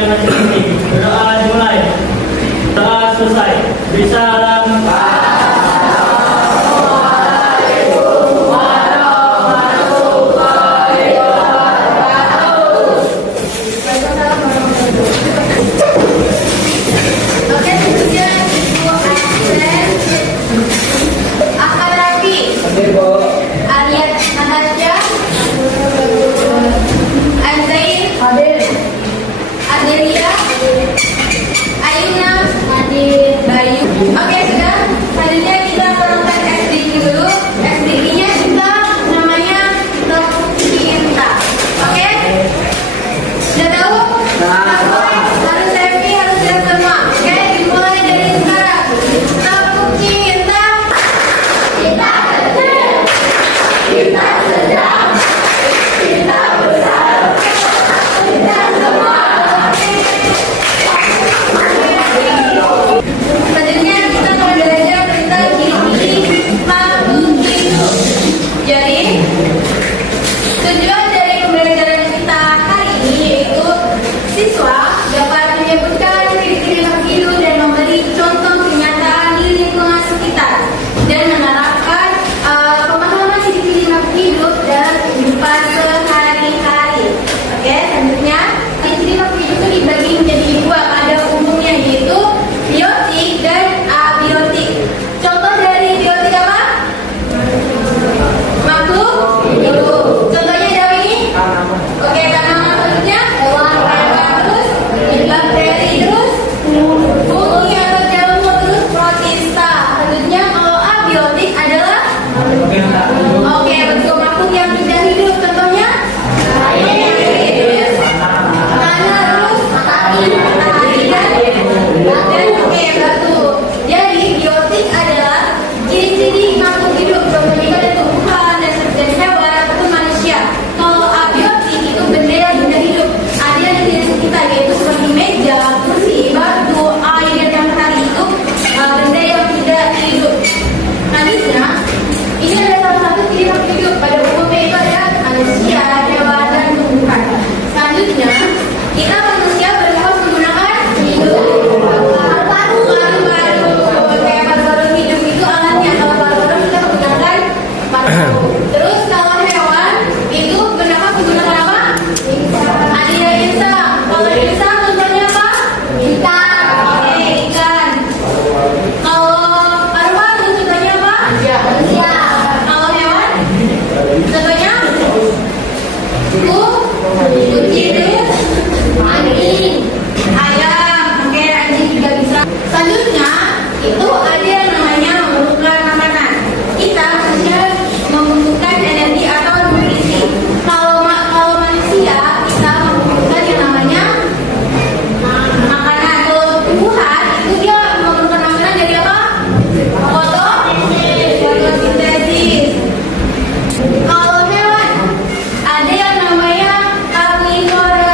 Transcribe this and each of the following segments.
kalian masing-masing. Berdoa dimulai. Doa selesai. Bisalam. Oke, sudah. Selanjutnya kita perlukan SDG dulu. SDG-nya kita namanya Tercinta. Oke? Sudah tahu? Harus happy, harus lihat semua. Oke, dimulai dari sekarang. Tercinta. Kita kecil. Kita sedang. Kita besar. Kita semua. Selanjutnya kita akan belajar tentang ciri makhluk hidup. Jadi, tujuan dari pembelajaran kita hari ini yaitu siswa dapat menyebutkan ciri-ciri makhluk hidup dan memberi contoh kenyataan di lingkungan sekitar dan menerapkan pemahaman ciri-ciri makhluk hidup dalam kehidupan sehari-hari. Oke, selanjutnya ciri-ciri makhluk hidup itu dibagi menjadi dua pada umumnya yaitu biotik dan abiotik. Contoh dari biotik apa? Makhluk hidup. Contohnya dari ini? Oke, tanaman selanjutnya? Hewan terus, bakteri terus, fungi atau jarum terus, protista. Selanjutnya kalau abiotik adalah? Oke, bentuk makhluk yang tidak hidup. Contohnya? Tanah terus, matahari dan oke, batu. Jadi biotik adalah ciri-ciri makhluk hidup, contohnya pada tumbuhan dan hewan ataupun manusia. Kalau abiotik itu benda yang tidak hidup, ada yang tidak sekitar yaitu seperti meja, kursi, batu, air dan matahari itu benda yang tidak hidup. Selanjutnya, ini adalah salah satu ciri makhluk hidup pada umumnya itu ada manusia, hewan dan tumbuhan. Selanjutnya, kita manusia berhak menggunakan hidup. Paru-paru hidup itu alatnya. Kalau paru-paru kita menggunakan paru. Terus kalau hewan itu berhak menggunakan apa? Ada insang. Kalau insang contohnya apa? Ikan. Oke, ikan. Kalau paru-paru contohnya apa? Manusia. Kalau hewan contohnya kucing, anjing, ayam. Oke, anjing juga bisa. Selanjutnya itu ada yang namanya membutuhkan makanan. Kita manusia membutuhkan energi atau nutrisi. Kalau manusia kita membutuhkan yang namanya makanan. Kalau tumbuhan itu dia membutuhkan makanan dari apa? Fotosintesis. Kalau hewan ada yang namanya karnivora.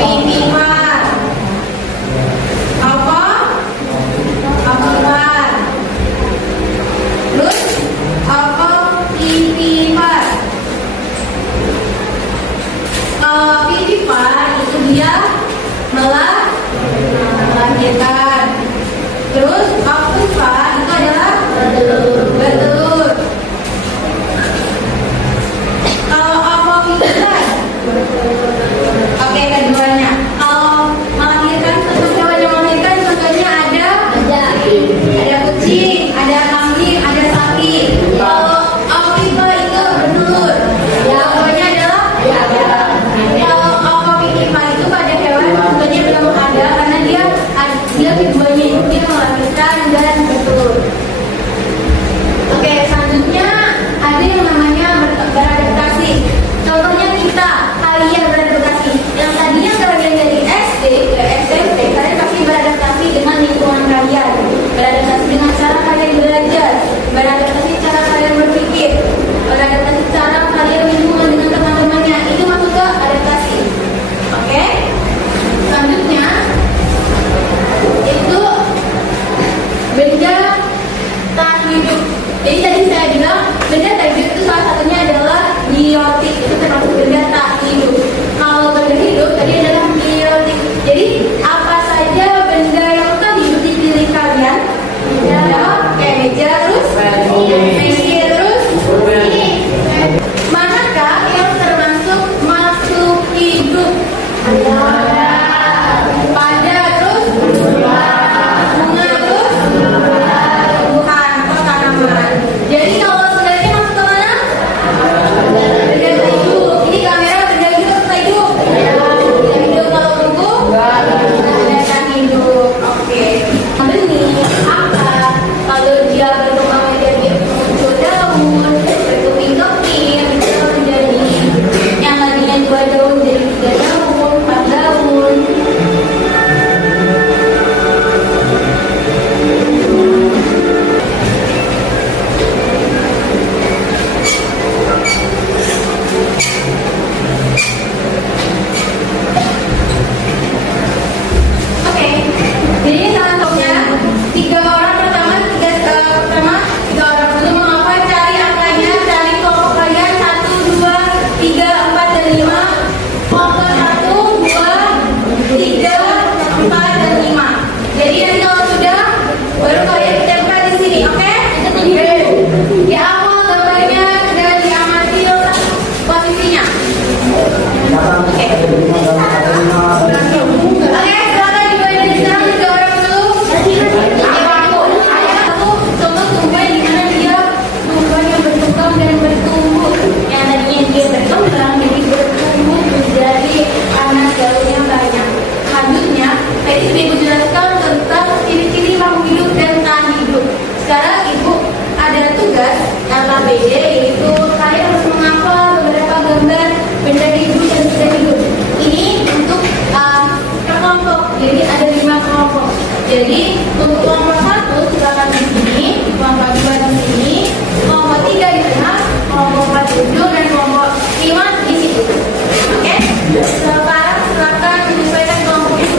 Pipipan. Apa? Apuan. Terus apa pipipan? Pipipan itu dia melahirkan. Terus apuan itu adalah bertelur. Kalau apa pipipan? Oke, keduanya. Kalau melahirkan, contohnya ada kucing, ada kambing, ada sapi. Kalau apipa itu bertelur. Jawabannya adalah kalau apipa itu pada hewan contohnya belum ada karena dia keduanya itu dia melahirkan dan bertelur. Oke, selanjutnya ada yang namanya beradaptasi. Contohnya kalian beradaptasi. Yang tadinya kalian dari SD ke SMP, kalian pasti beradaptasi dengan lingkungan kalian. Beradaptasi dengan cara kalian belajar. Beradaptasi cara kalian berpikir. Beradaptasi cara kalian berhubungan dengan teman-temannya. Itu masuk ke adaptasi. Oke? Selanjutnya itu benda tak hidup. Jadi tadi saya bilang benda tak hidup itu salah satunya adalah biotik. Itu termasuk benda tak hidup. Kalau benda hidup tadi adalah biotik. Jadi apa saja benda yang tak hidup di diri kalian? Kayak meja terus, meja terus. Manakah yang termasuk makhluk hidup? Pada terus, bunga terus, tumbuhan atau tanaman. Jadi kalau sebenarnya masuk ke mana? Benda tak hidup. Ini kamera benda hidup atau tak hidup? Benda hidup. Kalau tunggu, benda tak hidup. Oke. Benih, akar, kalau dia berkembang menjadi muncul daun, berkeping-keping, bisa menjadi yang tadinya 2 daun jadi 3 daun, 4 daun. Oke, jadi selanjutnya 3 orang pertama 3 orang dulu mengapa cari angkanya, cari kelompok kalian 1, 2, 3, 4 dan 5. Kelompok 1, 2, 3, 4 dan 5. Jadi nanti kalau sudah baru kalian tempel di sini, oke? Dihafal gambarnya dan diamati posisinya. Oke. Oke, silakan dibayar di sana 3 orang dulu. Aku contoh tumbuhan di mana dia tumbuhan yang berkembang dan bertumbuh. Yang tadinya dia berkembang jadi bertumbuh menjadi anak daun yang banyak. Selanjutnya, tadi sudah Ibu jelaskan tentang ciri-ciri makhluk hidup dan tak hidup. Sekarang Ibu ada tugas LKBD, yaitu kalian harus menghafal beberapa gambar benda hidup dan tidak hidup. Ini untuk kelompok, jadi ada 5 kelompok. Jadi untuk kelompok 1 silakan di sini, kelompok 2 di sini, kelompok 3 di tengah, kelompok 4 duduk dan kelompok 5 di situ. Oke? Sekarang silakan menyesuaikan kelompok itu.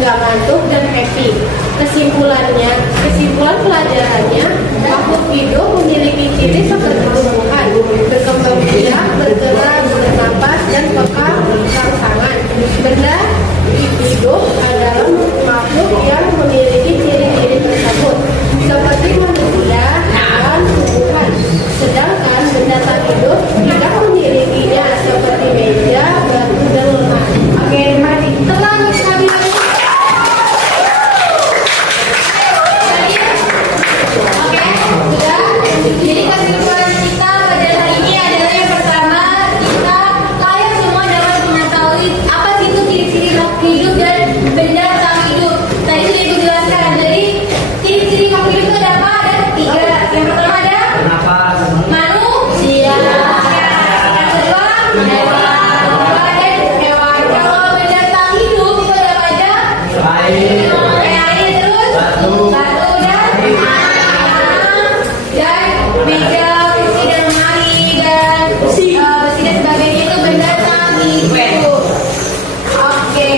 nggak ngantuk, dan happy. Kesimpulan pelajarannya, makhluk hidup memiliki ciri seperti tumbuhan, berkembang biak, bergerak, bernapas, dan peka rangsangan. Benda hidup adalah makhluk yang memiliki ciri-ciri tersebut, seperti manusia dan tumbuhan. Sedangkan benda tak hidup tidak memilikinya, seperti meja, batu, dan lemari. Oke, mari tenang, kami. Oke, sudah. Jadi kesimpulan kita pada hari ini adalah yang pertama, kalian semua dapat mengetahui apa sih itu ciri-ciri makhluk hidup dan benda tak hidup. Tadi sudah ibu jelaskan. Jadi ciri-ciri makhluk hidup itu ada apa? Ada tiga. Yang pertama ada manusia. Yang kedua ada hewan. Kalau benda tak hidup itu ada apa aja? Air, terus batu dan meja, kursi dan lemari dan besi dan sebagainya itu benda tak hidup. Oke.